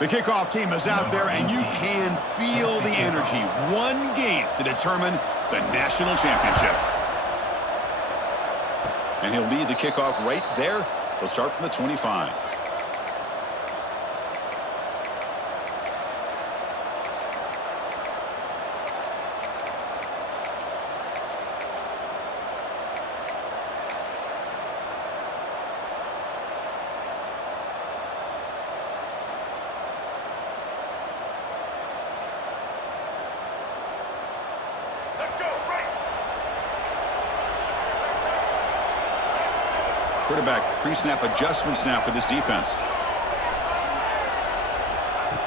The kickoff team is out there, and you can feel the energy. One game to determine the national championship. And he'll lead the kickoff right there. He'll start from the 25. Quarterback pre-snap adjustments now for this defense.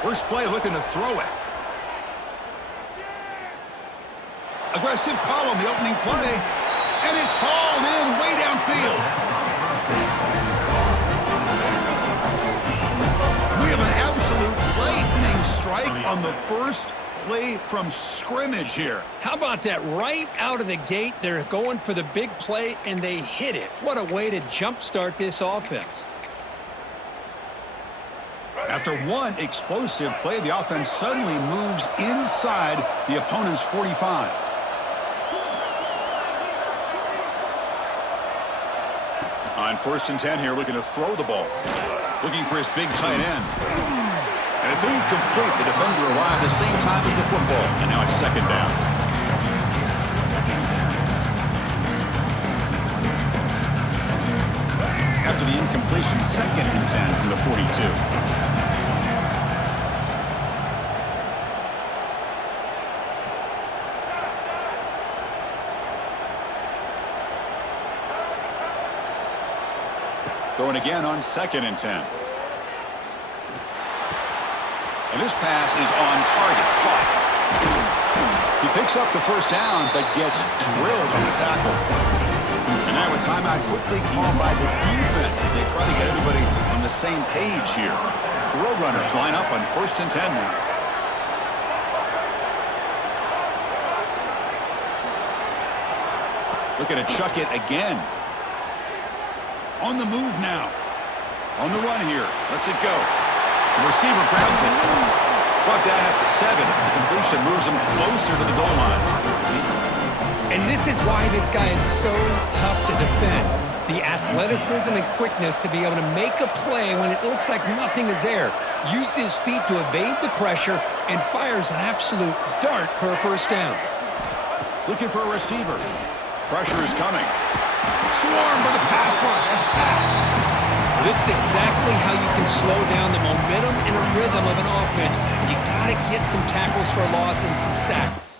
First play looking to throw it. Aggressive call on the opening play. And it's hauled in way downfield. We have an absolute lightning strike on the first play from scrimmage here. How about that? Right out of the gate, they're going for the big play, and they hit it. What a way to jumpstart this offense. After one explosive play, the offense suddenly moves inside the opponent's 45. On 1st and 10 here, looking to throw the ball. Looking for his big tight end. And it's incomplete. The defender arrived at the same time as the football. And now it's 2nd down. After the incompletion, 2nd and 10 from the 42. Throwing again on 2nd and 10. And this pass is on target. Caught. He picks up the 1st down, but gets drilled on the tackle. And now a timeout quickly called by the defense as they try to get everybody on the same page here. The Roadrunners line up on 1st and 10 now. Looking to chuck it again. On the move now. On the run here. Lets it go. The receiver grabs it. Brought down at the 7. The completion moves him closer to the goal line. And this is why this guy is so tough to defend. The athleticism and quickness to be able to make a play when it looks like nothing is there. Uses his feet to evade the pressure and fires an absolute dart for a 1st down. Looking for a receiver. Pressure is coming. Swarmed by the pass rush. A sack. This is exactly how you can slow down the momentum and a rhythm of an offense. You got to get some tackles for loss and some sacks.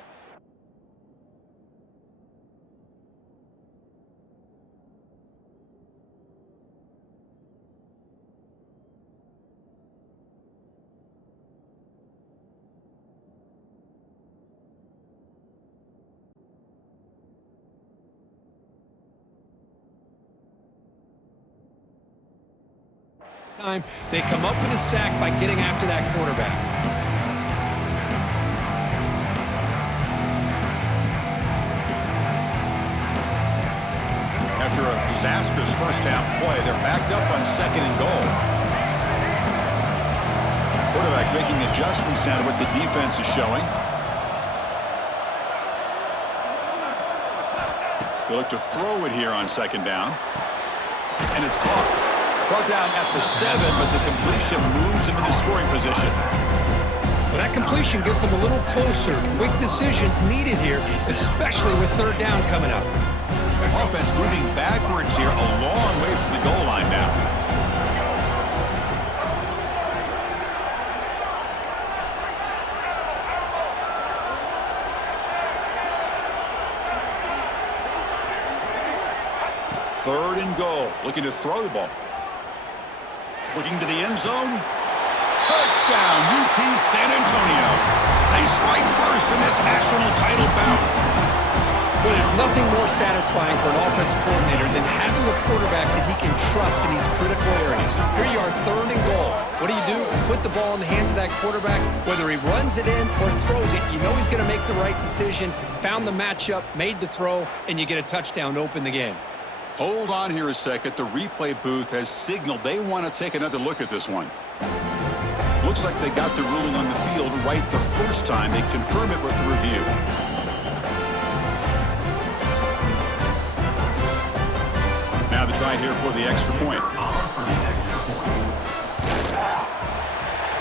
Time, they come up with a sack by getting after that quarterback. After a disastrous 1st half play, they're backed up on 2nd and goal. Quarterback making adjustments now to what the defense is showing. They look to throw it here on 2nd down. And it's caught. Brought down at the 7, but the completion moves him into scoring position. Well, that completion gets him a little closer. Quick decisions needed here, especially with 3rd down coming up. Offense moving backwards here, a long way from the goal line now. Third and goal, looking to throw the ball. Looking to the end zone. Touchdown, UT San Antonio. They strike first in this national title bout. Well, there's nothing more satisfying for an offensive coordinator than having a quarterback that he can trust in these critical areas. Here you are, 3rd and goal. What do? Put the ball in the hands of that quarterback. Whether he runs it in or throws it, you know he's going to make the right decision. Found the matchup, made the throw, and you get a touchdown to open the game. Hold on here a second. The replay booth has signaled they want to take another look at this one. looks like they got the ruling on the field right the first time. They confirm it with the review. Now the try here for the extra point.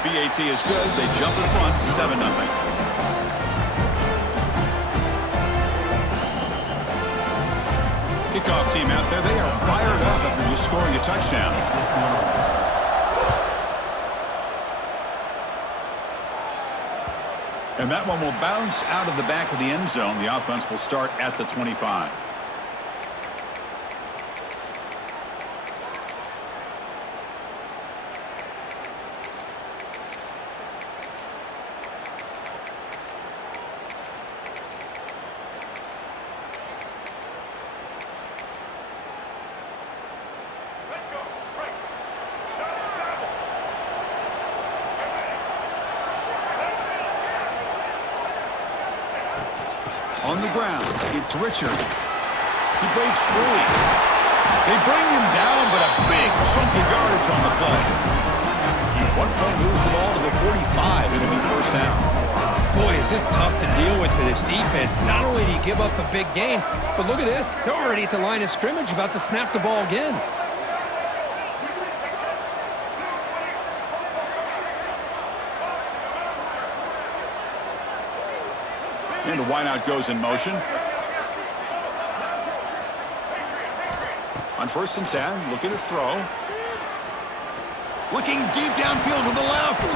BAT is good. They jump in front, 7-0. Kickoff team out there. They are fired up after just scoring a touchdown. And that one will bounce out of the back of the end zone. The offense will start at the 25. On the ground, it's Richard. He breaks free. They bring him down, but a big chunk of yardage on the play. One play moves the ball to the 45. It'll be first down. Boy, is this tough to deal with for this defense. Not only do you give up a big gain, but look at this. They're already at the line of scrimmage, about to snap the ball again. And the wideout goes in motion. On 1st and 10, looking to throw. Looking deep downfield to the left.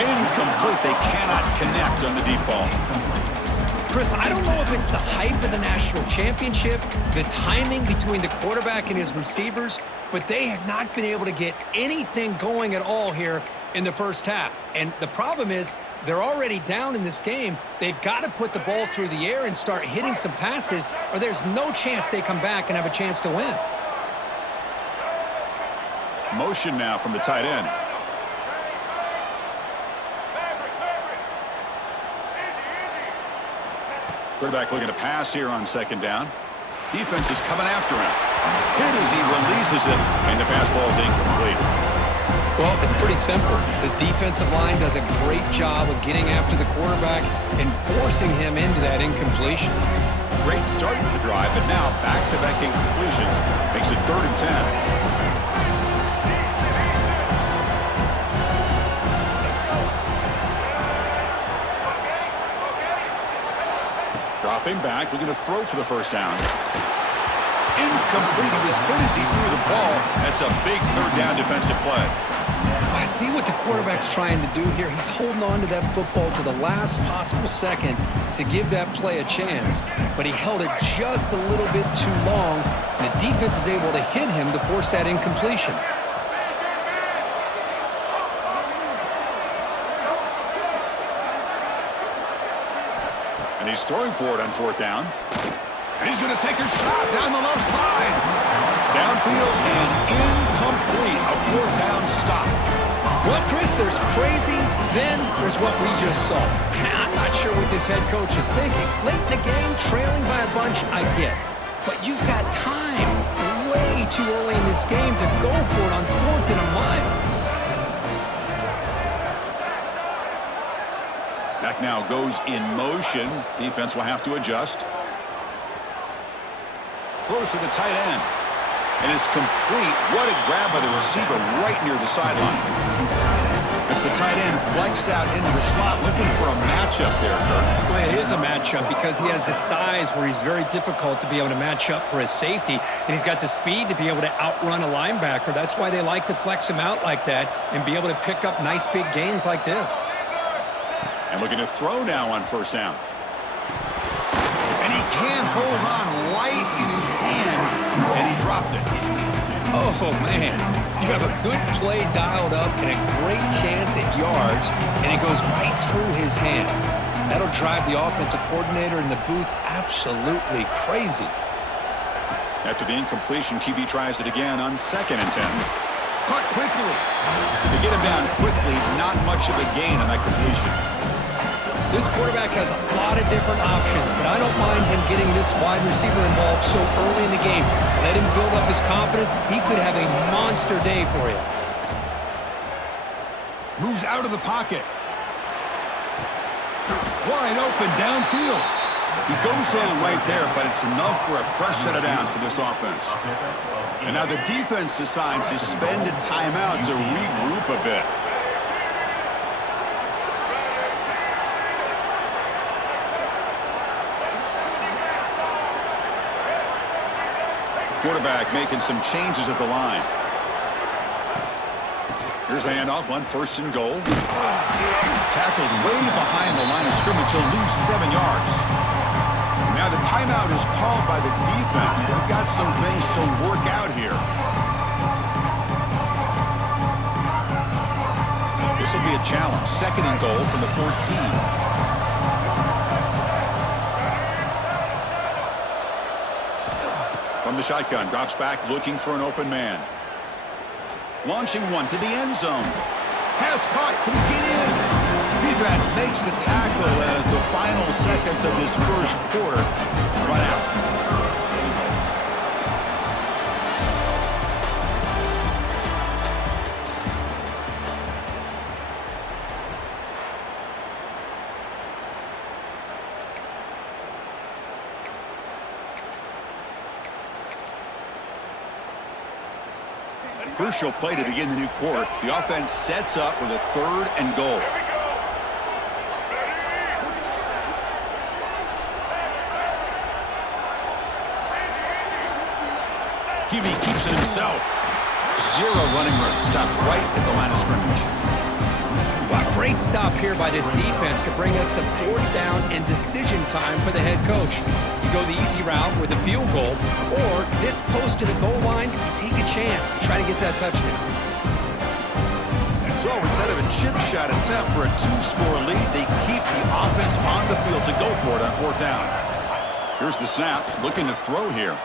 Incomplete. They cannot connect on the deep ball. Chris, I don't know if it's the hype of the national championship, the timing between the quarterback and his receivers, but they have not been able to get anything going at all here in the first half. And the problem is they're already down in this game. They've got to put the ball through the air and start hitting some passes, or there's no chance they come back and have a chance to win. Motion now from the tight end. Quarterback looking to pass here on 2nd down. Defense is coming after him. Hit as he releases it, and the pass ball is incomplete. Well, it's pretty simple. The defensive line does a great job of getting after the quarterback and forcing him into that incompletion. Great start for the drive, but now back-to-back incompletions makes it 3rd and 10. Dropping back, looking to throw for the first down. Incomplete. As good as he threw the ball, that's a big 3rd down defensive play. I see what the quarterback's trying to do here. He's holding on to that football to the last possible second to give that play a chance, but he held it just a little bit too long. The defense is able to hit him to force that incompletion. And he's throwing for it on 4th down. And he's going to take a shot down the left side. Downfield and incomplete. A 4th down stop. Well, Chris, there's crazy, then there's what we just saw. I'm not sure what this head coach is thinking. Late in the game, trailing by a bunch, I get. But you've got time way too early in this game to go for it on 4th and a mile. Back now goes in motion. Defense will have to adjust. Throws to the tight end. And it's complete. What a grab by the receiver right near the sideline. As the tight end flexed out into the slot, looking for a matchup there, Kurt. Well, it is a matchup because he has the size where he's very difficult to be able to match up for his safety, and he's got the speed to be able to outrun a linebacker. That's why they like to flex him out like that and be able to pick up nice big gains like this. And looking to throw now on 1st down. And he can't hold on right in his hands, and he dropped it. Oh, man. You have a good play dialed up and a great chance at yards, and it goes right through his hands. That'll drive the offensive coordinator in the booth absolutely crazy. After the incompletion, QB tries it again on 2nd and 10. Caught quickly. To get him down quickly, not much of a gain on that completion. This quarterback has a lot of different options, but I don't mind him getting this wide receiver involved so early in the game. Let him build up his confidence. He could have a monster day for you. Moves out of the pocket. Wide open downfield. He goes down right there, but it's enough for a fresh set of downs for this offense. And now the defense decides to spend a timeout to regroup a bit. Quarterback making some changes at the line. Here's the handoff on 1st and goal. Tackled way behind the line of scrimmage. He'll lose 7 yards. Now the timeout is called by the defense. They've got some things to work out here. This will be a challenge. 2nd and goal from the 14. From the shotgun, drops back looking for an open man. Launching one to the end zone. Has caught. Can he get in? Defense makes the tackle as the final seconds of this first quarter run out. Crucial play to begin the new quarter. The offense sets up with a 3rd and goal. Hebe keeps it himself. 0 running room. Stop right at the line of scrimmage. Well, great stop here by this defense could bring us to 4th down and decision time for the head coach. You go the easy route with a field goal, or this close to the goal line, you take a chance and try to get that touchdown. So instead of a chip shot attempt for a 2-score lead, they keep the offense on the field to go for it on 4th down. Here's the snap, looking to throw here.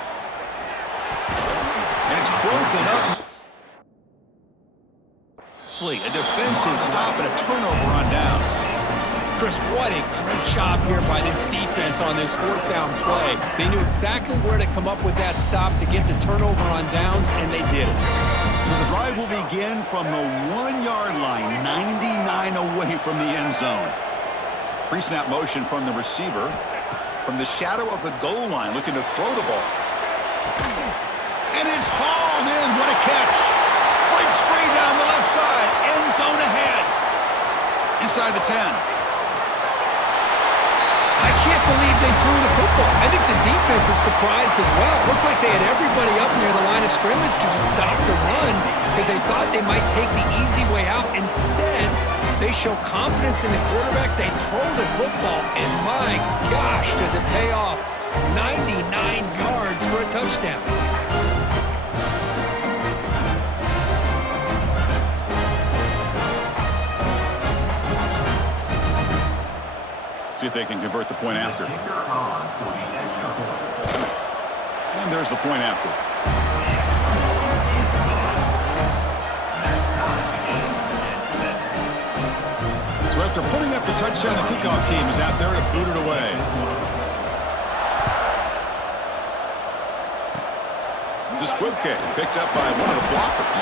And it's broken up. A defensive stop and a turnover on downs. Chris, what a great job here by this defense on this 4th down play. They knew exactly where to come up with that stop to get the turnover on downs, and they did it. So the drive will begin from the 1-yard line, 99 away from the end zone. Pre-snap motion from the receiver. From the shadow of the goal line, looking to throw the ball. And it's hauled in. What a catch. Breaks free down the left side. End zone ahead. Inside the 10. I can't believe they threw the football. I think the defense is surprised as well. It looked like they had everybody up near the line of scrimmage to just stop the run because they thought they might take the easy way out. Instead, they show confidence in the quarterback. They throw the football, and my gosh, does it pay off. 99 yards for a touchdown. See if they can convert the point after. And there's the point after. So after putting up the touchdown, the kickoff team is out there to boot it away. It's a squib kick picked up by one of the blockers.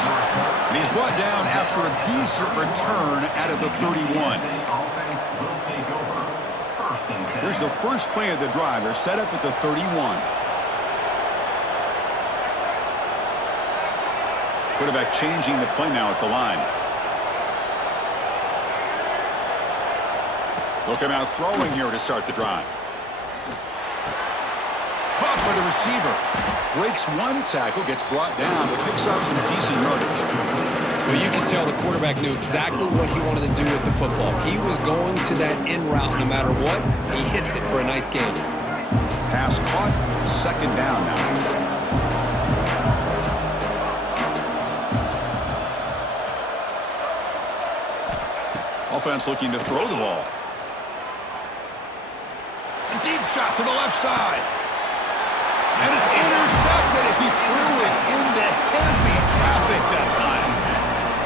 And he's brought down after a decent return out of the 31. Here's the first play of the drive. They're set up at the 31. Quarterback changing the play now at the line. They'll come out throwing here to start the drive. Caught by the receiver. Breaks one tackle, gets brought down, but picks up some decent yardage. Well, you can tell the quarterback knew exactly what he wanted to do with the football. He was going to that in route no matter what. He hits it for a nice gain. Pass caught, 2nd down now. Offense looking to throw the ball. A deep shot to the left side. And it's intercepted as he threw it into heavy traffic that time.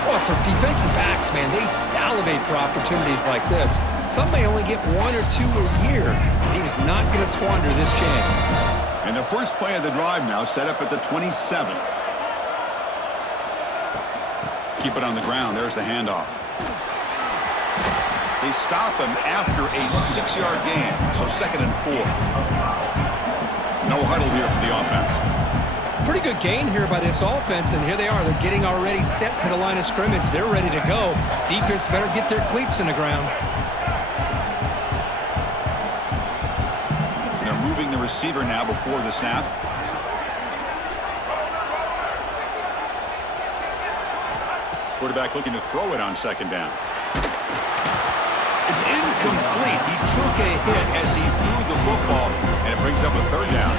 Well, for defensive backs, man, they salivate for opportunities like this. Some may only get 1 or 2 a year, and he was not going to squander this chance. And the first play of the drive now set up at the 27. Keep it on the ground. There's the handoff. They stop him after a 6-yard gain, so 2nd and 4. No huddle here for the offense. Pretty good gain here by this offense, and here they are. They're getting already set to the line of scrimmage. They're ready to go. Defense better get their cleats in the ground. They're moving the receiver now before the snap. Quarterback looking to throw it on 2nd down. It's incomplete. He took a hit as he threw the football, and it brings up a 3rd down.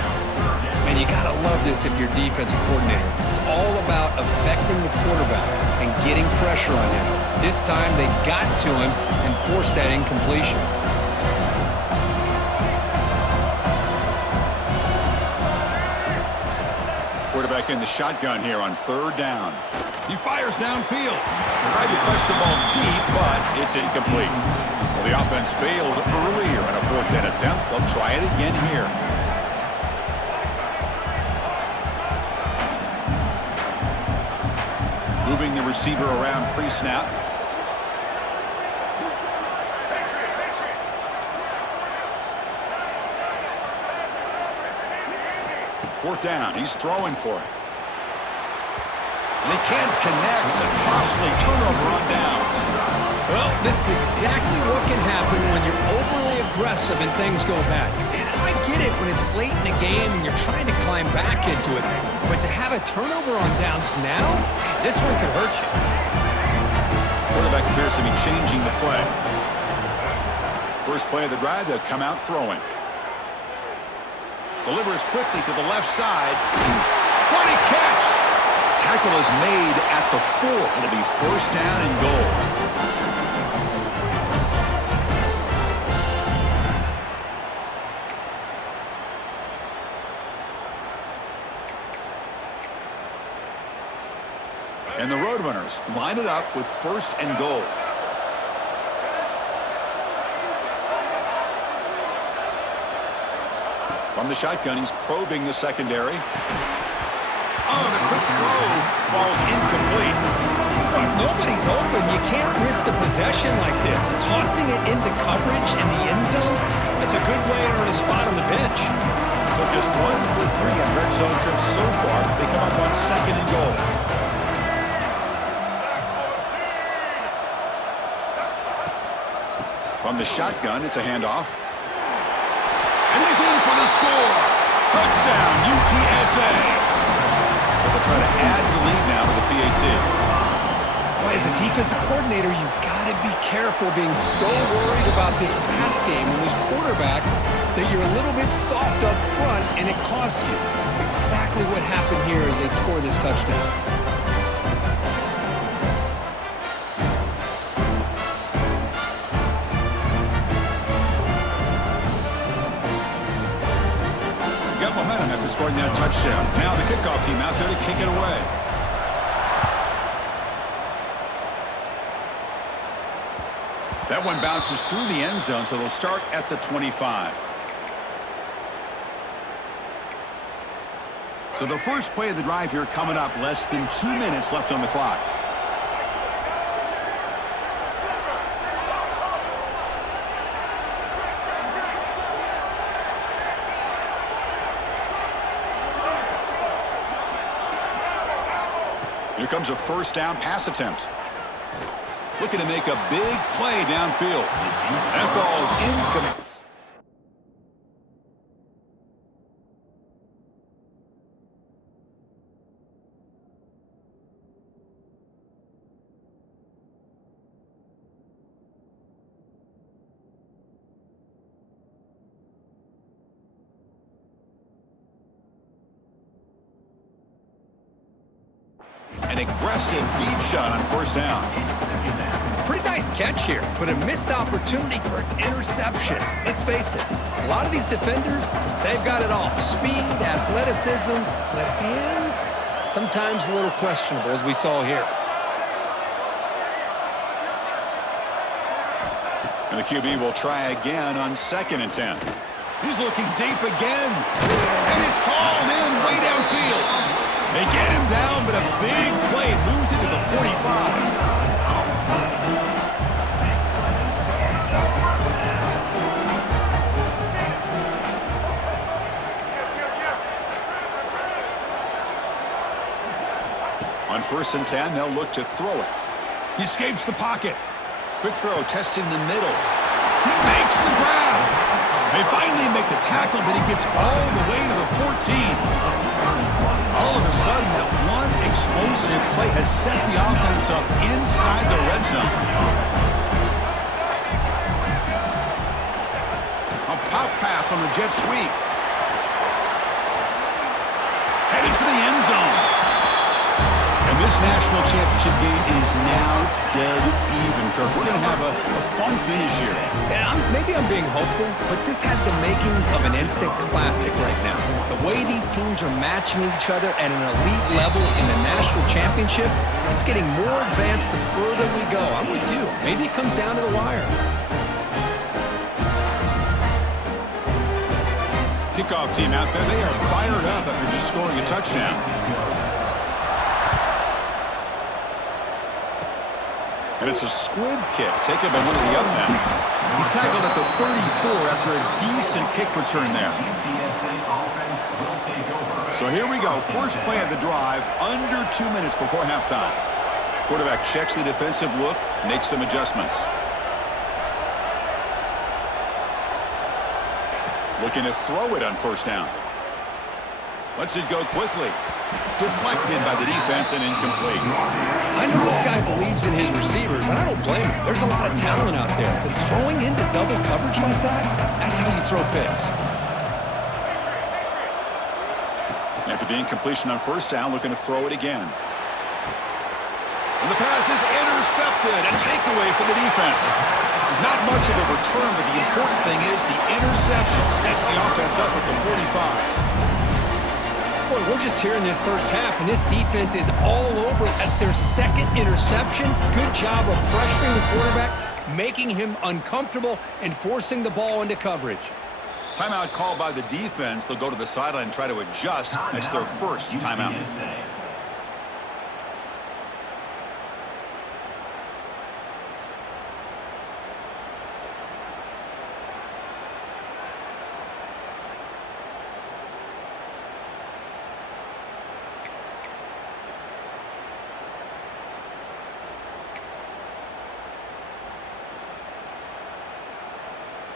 And you got to love this if you're defensive coordinator. It's all about affecting the quarterback and getting pressure on him. This time they got to him and forced that incompletion. Quarterback in the shotgun here on 3rd down. He fires downfield. Tried to press the ball deep, but it's incomplete. Well, the offense failed earlier in a 4th down attempt. They'll try it again here. Moving the receiver around pre-snap. Fourth down. He's throwing for it. And they can't connect. A costly turnover on downs. Well, this is exactly what can happen when you're overly aggressive and things go back. And I get it when it's late in the game and you're trying to climb back into it. But to have a turnover on downs now, this one could hurt you. Quarterback appears to be changing the play. First play of the drive, they'll come out throwing. Delivers quickly to the left side. What a catch! Tackle is made at the 4. It'll be 1st down and goal. And the Roadrunners line it up with 1st and goal. From the shotgun, he's probing the secondary. Oh, the quick throw falls incomplete. If nobody's open, you can't risk the possession like this. Tossing it into coverage in the end zone, that's a good way to earn a spot on the bench. So just 1 for 3 on red zone trips so far. They come up on 2nd and goal. From the shotgun, it's a handoff. And he's in for the score. Touchdown, UTSA. They'll try to add the lead now to the PAT. Boy, as a defensive coordinator, you've got to be careful being so worried about this pass game and this quarterback that you're a little bit soft up front and it costs you. It's exactly what happened here as they score this touchdown. Scoring that touchdown. Now the kickoff team out there to kick it away. That one bounces through the end zone, so they'll start at the 25. So the first play of the drive here coming up, less than 2 minutes left on the clock. Here comes a 1st down pass attempt. Looking to make a big play downfield. That falls incomplete. An aggressive deep shot on 1st down. Pretty nice catch here, but a missed opportunity for an interception. Let's face it, a lot of these defenders, they've got it all. Speed, athleticism, but hands, sometimes a little questionable, as we saw here. And the QB will try again on 2nd and 10. He's looking deep again. And it's hauled in way downfield. They get him down, but a big play moves into the 45. On 1st and 10, they'll look to throw it. He escapes the pocket. Quick throw, testing the middle. He makes the grab. They finally make the tackle, but he gets all the way to the 14. All of a sudden, that one explosive play has set the offense up inside the red zone. A pop pass on the jet sweep. Headed for the end zone. And this national championship game is now dead even, Kirk. We're going to have a fun finish here. Yeah, maybe I'm being hopeful, but this has the makings of an instant classic right now. The way these teams are matching each other at an elite level in the national championship, it's getting more advanced the further we go. I'm with you. Maybe it comes down to the wire. Kickoff team out there, they are fired up after just scoring a touchdown. And it's a squib kick taken by one of the young men. He's tackled at the 34 after a decent kick return there. So here we go. First play of the drive, under 2 minutes before halftime. Quarterback checks the defensive look, makes some adjustments. Looking to throw it on 1st down. Lets it go quickly. Deflected by the defense and incomplete. I know this guy believes in his receivers, and I don't blame him. There's a lot of talent out there, but throwing into double coverage like that, that's how you throw picks. After the incompletion on 1st down, looking to throw it again. And the pass is intercepted. A takeaway for the defense. Not much of a return, but the important thing is the interception sets the offense up at the 45. Boy, we're just here in this first half, and this defense is all over it. That's their second interception. Good job of pressuring the quarterback, making him uncomfortable, and forcing the ball into coverage. Timeout called by the defense. They'll go to the sideline and try to adjust. It's their first timeout.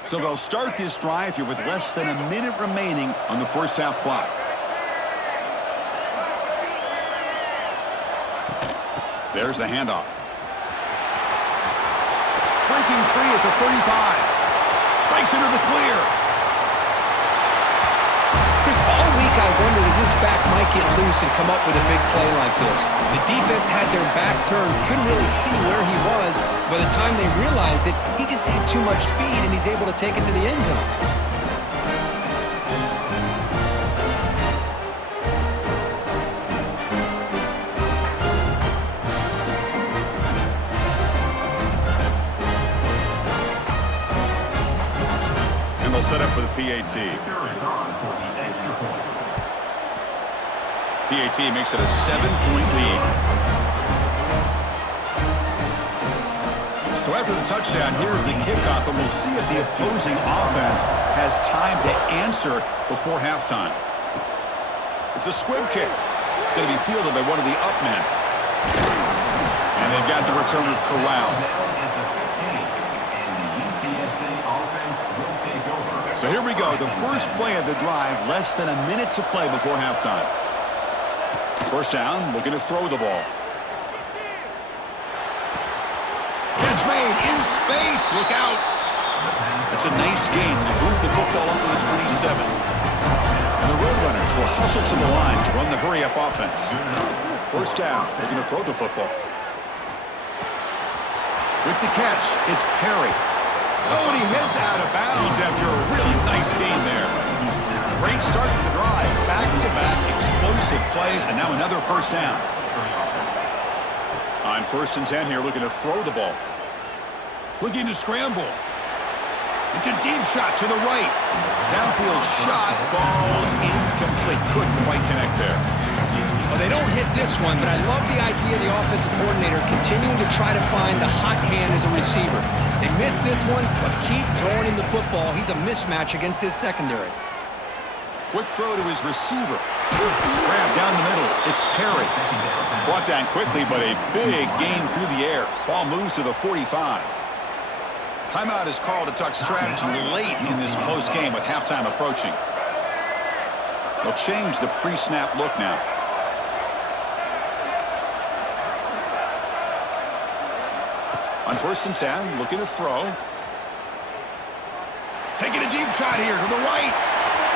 So they'll start this drive here with less than a minute remaining on the first half clock. There's the handoff. Breaking free at the 35. Breaks into the clear. Chris, all week I wondered if this back might get loose and come up with a big play like this. The defense had their back turned, couldn't really see where he was. By the time they realized it, he just had too much speed, and he's able to take it to the end zone. And they'll set up for the PAT. PAT makes it a 7-point lead. So after the touchdown, here's the kickoff, and we'll see if the opposing offense has time to answer before halftime. It's a squib kick. It's going to be fielded by one of the up men. And they've got the returner corralled. So here we go, the first play of the drive, less than a minute to play before halftime. First down, looking to throw the ball. Catch made in space. Look out. That's a nice gain. They move the football up to the 27. And the Roadrunners will hustle to the line to run the hurry-up offense. First down, looking to throw the football. With the catch, it's Perry. Oh, and he heads out of bounds after a really nice gain there. Great start to the drive. Back-to-back explosive plays, and now another first down. On 1st and 10 here, looking to throw the ball. Looking to scramble. It's a deep shot to the right. Downfield shot falls incomplete. Couldn't quite connect there. Well, they don't hit this one, but I love the idea of the offensive coordinator continuing to try to find the hot hand as a receiver. They missed this one, but keep throwing him the football. He's a mismatch against his secondary. Quick throw to his receiver. Grab down the middle. It's Perry. Brought down quickly, but a big gain through the air. Ball moves to the 45. Timeout is called to talk strategy late in this close game with halftime approaching. They'll change the pre-snap look now. On 1st and 10, looking to throw. Taking a deep shot here to the right.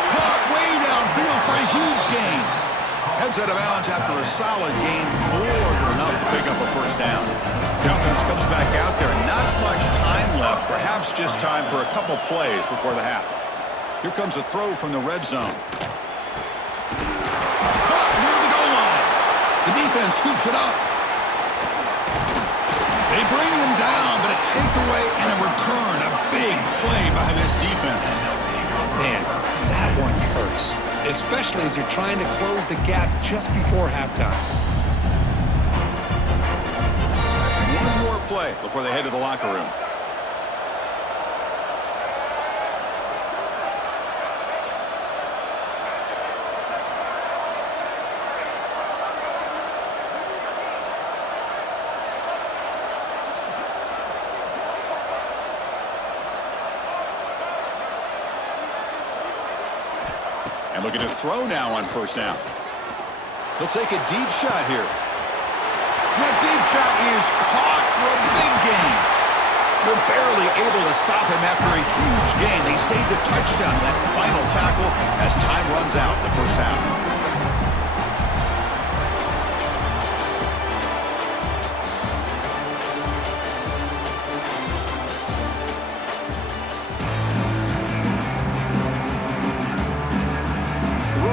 Caught way downfield for a huge gain. Heads out of bounds after a solid gain, more than enough to pick up a 1st down. The offense comes back out there. Not much time left, perhaps just time for a couple plays before the half. Here comes a throw from the red zone. Caught near the goal line. The defense scoops it up. They bring him down, but a takeaway and a return. A big play by this defense. Man, that one hurts, especially as you're trying to close the gap just before halftime. One more play before they head to the locker room. And looking to throw now on 1st down. He'll take a deep shot here. That deep shot is caught for a big gain. They're barely able to stop him after a huge gain. They saved a touchdown in that final tackle as time runs out in the 1st half.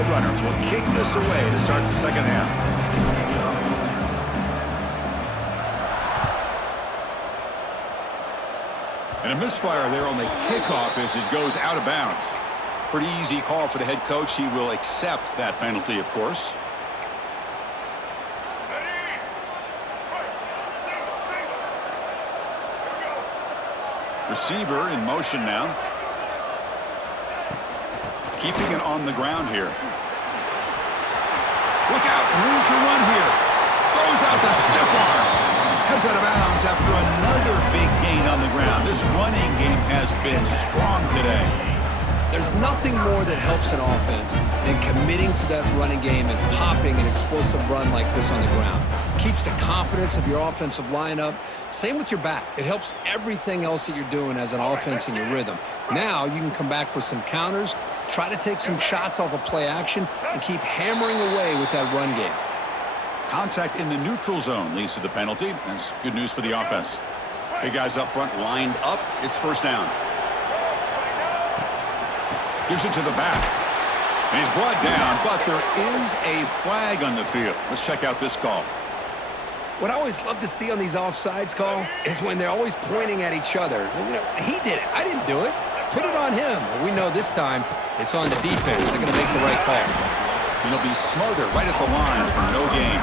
Runners will kick this away to start the 2nd half. And a misfire there on the kickoff as it goes out of bounds. Pretty easy call for the head coach. He will accept that penalty, of course. Receiver in motion now. Keeping it on the ground here. Look out, room to run here. Throws out the stiff arm. Heads out of bounds after another big gain on the ground. This running game has been strong today. There's nothing more that helps an offense than committing to that running game and popping an explosive run like this on the ground. Keeps the confidence of your offensive lineup. Same with your back. It helps everything else that you're doing as an offense in your rhythm. Now you can come back with some counters, try to take some shots off of play action, and keep hammering away with that run game. Contact in the neutral zone leads to the penalty. That's good news for the offense. Big guys up front lined up. It's 1st down. Gives it to the back. And he's brought down, but there is a flag on the field. Let's check out this call. What I always love to see on these offsides call is when they're always pointing at each other. You know, he did it. I didn't do it. Put it on him. We know this time it's on the defense. They're going to make the right call. And he'll be smothered right at the line for no gain.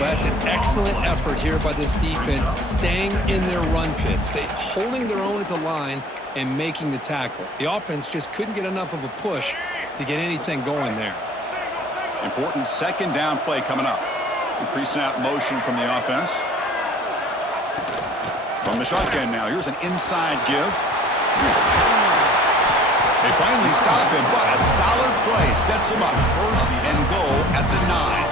That's an excellent effort here by this defense, staying in their run fits. They holding their own at the line and making the tackle. The offense just couldn't get enough of a push to get anything going there. Important 2nd down play coming up. Pre-snap motion from the offense. From the shotgun now, here's an inside give. They finally stop him, but a solid play sets him up. 1st and goal at the 9.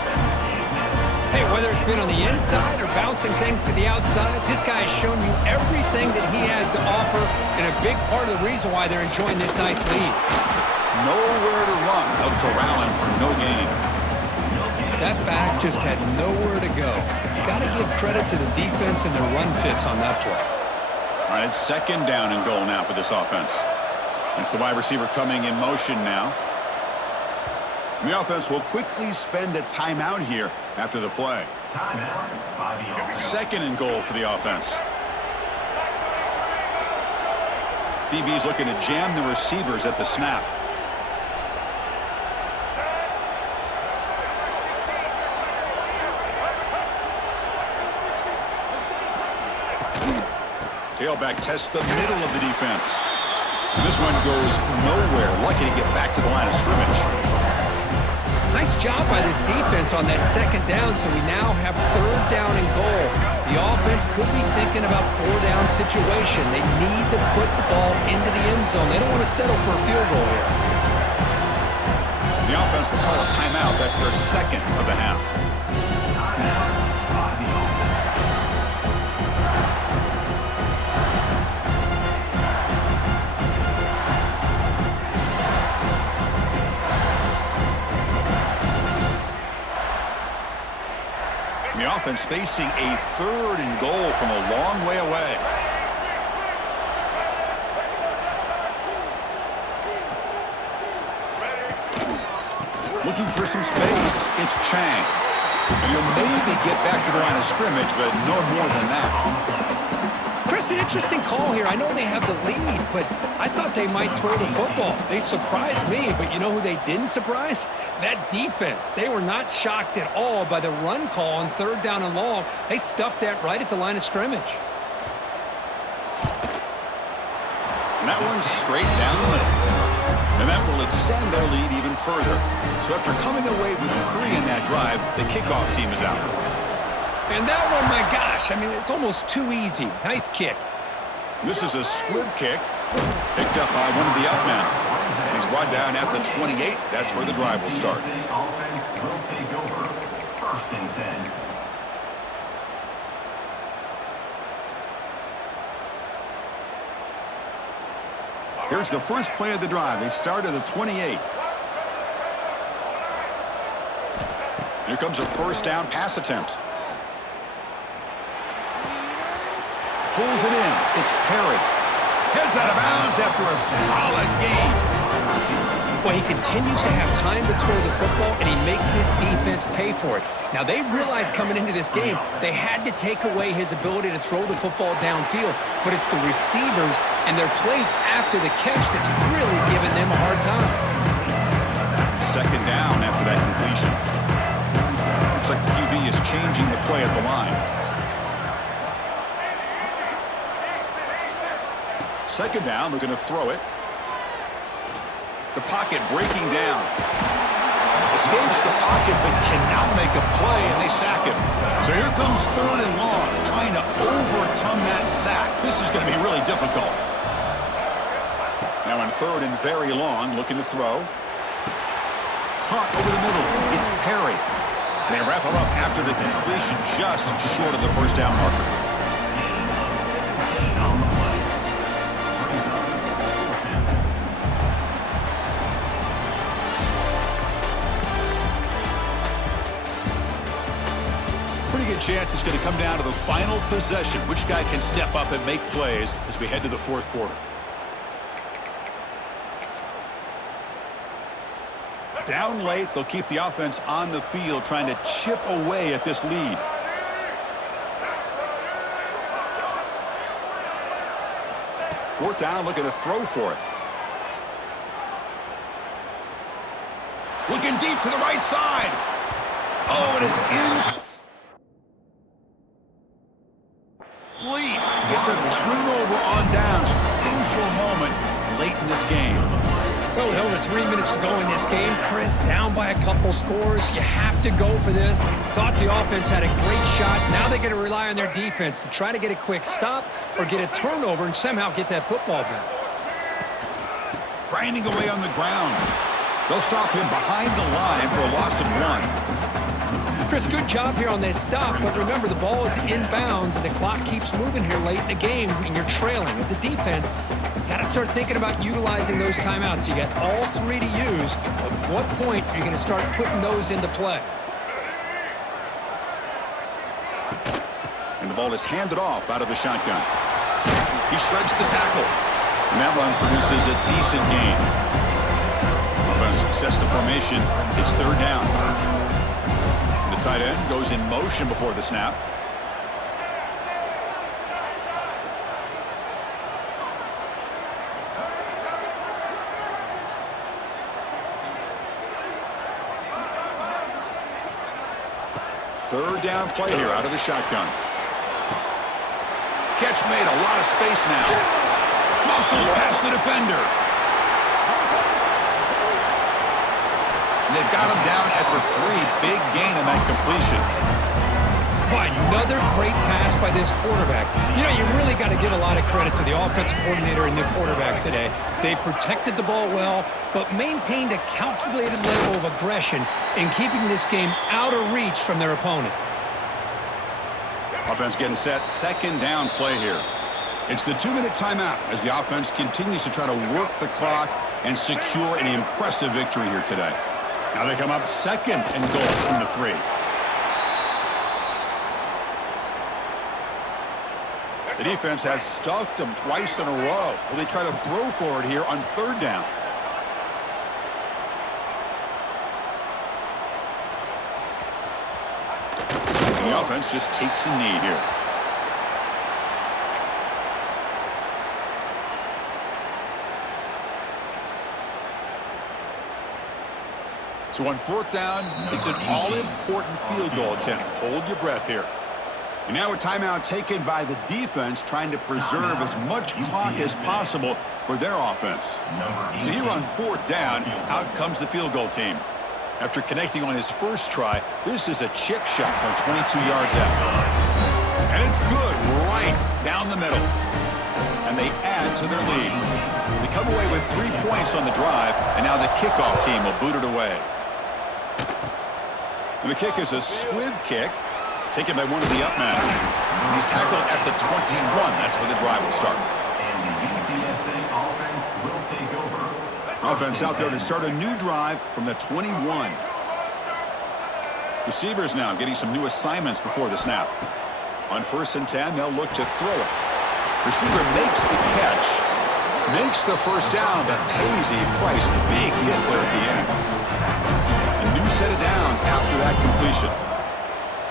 Hey, whether it's been on the inside or bouncing things to the outside, this guy has shown you everything that he has to offer, and a big part of the reason why they're enjoying this nice lead. Nowhere to run. They'll corral him for no gain. That back just had nowhere to go. Got to give credit to the defense and their run fits on that play. All right, it's 2nd down and goal now for this offense. It's the wide receiver coming in motion now. And the offense will quickly spend a timeout here after the play. 2nd and goal for the offense. DB's looking to jam the receivers at the snap. Tailback tests the middle of the defense. And this one goes nowhere. Lucky to get back to the line of scrimmage. Nice job by this defense on that second down, so we now have third down and goal. The offense could be thinking about four-down situation. They need to put the ball into the end zone. They don't want to settle for a field goal here. The offense will call a timeout. That's their second of the half. The offense facing a third and goal from a long way away. Looking for some space. It's Chang. And he'll maybe get back to the line of scrimmage, but no more than that. Chris, an interesting call here. I know they have the lead, but I thought they might throw the football. They surprised me, but you know who they didn't surprise? That defense. They were not shocked at all by the run call on third down and long. They stuffed that right at the line of scrimmage. And that one's straight down the middle. And that will extend their lead even further. So after coming away with 3 in that drive, the kickoff team is out. And that one, my gosh, I mean, it's almost too easy. Nice kick. This is a squib kick picked up by one of the up men. And he's brought down at the 28. That's where the drive will start. Here's the first play of the drive. They start at the 28. Here comes a first down pass attempt. Pulls it in. It's Perry. Heads out of bounds after a solid game. Well, he continues to have time to throw the football, and he makes his defense pay for it. Now, they realized coming into this game they had to take away his ability to throw the football downfield, but it's the receivers and their plays after the catch that's really giving them a hard time. Second down after that completion. Looks like the QB is changing the play at the line. Second down, we're going to throw it. The pocket breaking down. Escapes the pocket, but cannot make a play, and they sack him. So here comes third and long, trying to overcome that sack. This is going to be really difficult. Now on third and very long, looking to throw. Hunt over the middle. It's Perry. They wrap him up after the completion, just short of the first down marker. Chance it's going to come down to the final possession. Which guy can step up and make plays as we head to the fourth quarter? Down late, they'll keep the offense on the field trying to chip away at this lead. Fourth down, looking to throw for it. Looking deep to the right side. Oh, and it's in. It's a turnover on downs. Crucial moment late in this game. Well, with over 3 minutes to go in this game, Chris, down by a couple scores. You have to go for this. Thought the offense had a great shot. Now they got to rely on their defense to try to get a quick stop or get a turnover and somehow get that football back. Grinding away on the ground. They'll stop him behind the line for a loss of 1. Chris, good job here on that stop, but remember the ball is inbounds and the clock keeps moving here late in the game and you're trailing. As a defense, you got to start thinking about utilizing those timeouts. You got all 3 to use. At what point are you going to start putting those into play? And the ball is handed off out of the shotgun. He shreds the tackle. And that one produces a decent gain. Offense sets the formation. It's third down. Tight end goes in motion before the snap. Third down play here out of the shotgun. Catch made, a lot of space now. Muscles past the defender. And they've got him down at the 3. Big gain on that completion. Boy, another great pass by this quarterback. You know, you really got to give a lot of credit to the offensive coordinator and the quarterback today. They protected the ball well, but maintained a calculated level of aggression in keeping this game out of reach from their opponent. Offense getting set. Second down play here. It's the 2-minute timeout as the offense continues to try to work the clock and secure an impressive victory here today. Now they come up second and goal from the 3. The defense has stuffed them twice in a row. Will they try to throw for it here on 3rd down? And the offense just takes a knee here. So on 4th down, it's an all-important field goal attempt. Hold your breath here. And now a timeout taken by the defense, trying to preserve as much clock as possible for their offense. So here on 4th down, out comes the field goal team. After connecting on his first try, this is a chip shot from 22 yards out. And it's good right down the middle. And they add to their lead. They come away with 3 points on the drive, and now the kickoff team will boot it away. And the kick is a squib kick, taken by one of the up men. He's tackled at the 21. That's where the drive will start. And the UCSA offense will take over. Offense out there to start a new drive from the 21. Receivers now getting some new assignments before the snap. On 1st and 10, they'll look to throw it. Receiver makes the catch, makes the first down, but pays a price. Big hit there at the end. A new set of downs after that completion.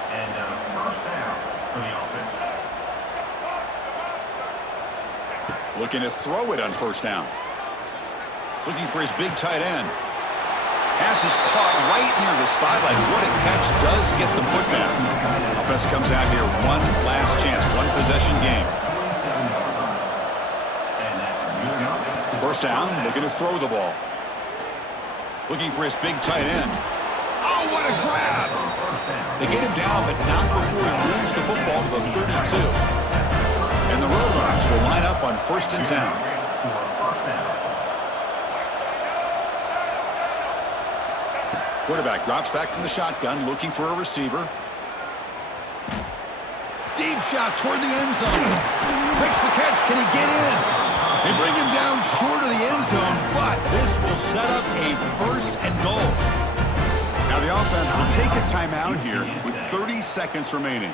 And first down for the offense. Looking to throw it on 1st down. Looking for his big tight end. Pass is caught right near the sideline. What a catch. Does get the footman. Offense comes out here. One last chance. One possession game. 27 yard line. And that's good enough. 1st down. Looking to throw the ball. Looking for his big tight end. Oh, what a grab. They get him down, but not before he moves the football to the 32. And the Roadrunners will line up on 1st and 10. Quarterback drops back from the shotgun, looking for a receiver. Deep shot toward the end zone. Makes the catch. Can he get in? They bring him down short of the end zone, but this will set up a 1st and goal. Now the offense will take a timeout here with 30 seconds remaining.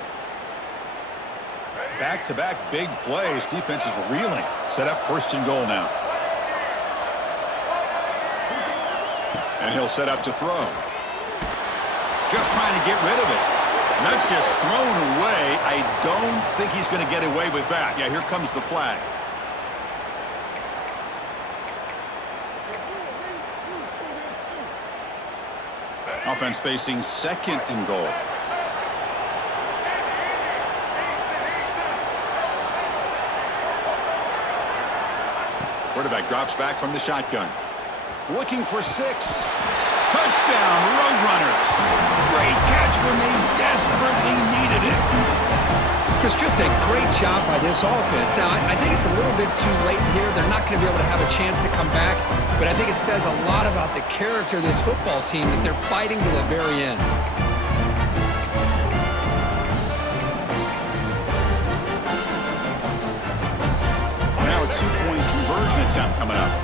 Back-to-back big plays. Defense is reeling. Set up 1st and goal now. And he'll set up to throw. Just trying to get rid of it. And that's just thrown away. I don't think he's going to get away with that. Yeah, here comes the flag. Offense facing 2nd and goal. Quarterback drops back from the shotgun. Looking for 6. Touchdown, Roadrunners. Great catch when they desperately needed it. Chris, just a great job by this offense. Now, I think it's a little bit too late here. They're not going to be able to have a chance to come back, but I think it says a lot about the character of this football team that they're fighting to the very end. Now a 2-point conversion attempt coming up.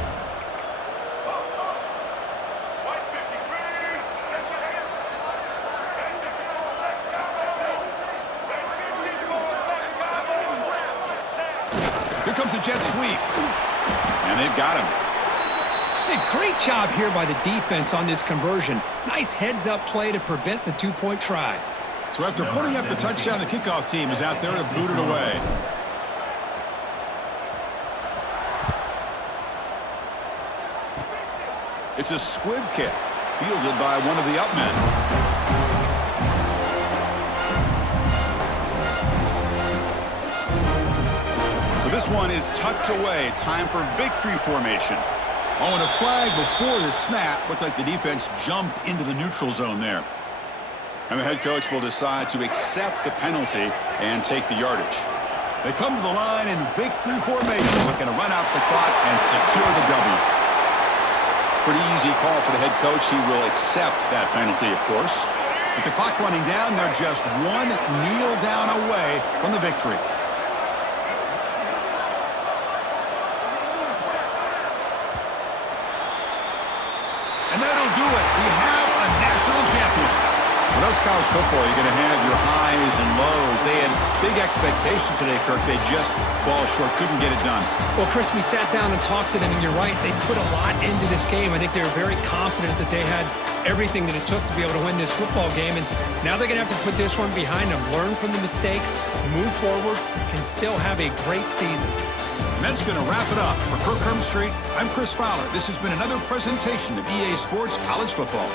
Here comes the jet sweep. And they've got him. Hey, great job here by the defense on this conversion. Nice heads-up play to prevent the 2-point try. So after putting up the touchdown, the kickoff team is out there to boot it away. It's a squib kick, fielded by one of the up men. This one is tucked away. Time for victory formation. Oh, and a flag before the snap. Looked like the defense jumped into the neutral zone there. And the head coach will decide to accept the penalty and take the yardage. They come to the line in victory formation, looking to run out the clock and secure the W. Pretty easy call for the head coach. He will accept that penalty, of course. With the clock running down, they're just one kneel down away from the victory. And that'll do it. We have a national champion. Well, that's college football. You're going to have your highs and lows. They had big expectations today, Kirk. They just fall short, couldn't get it done. Well, Chris, we sat down and talked to them, and you're right. They put a lot into this game. I think they were very confident that they had everything that it took to be able to win this football game. And now they're going to have to put this one behind them, learn from the mistakes, move forward, can still have a great season. And that's going to wrap it up. For Kirk Herbstreit, I'm Chris Fowler. This has been another presentation of EA Sports College Football.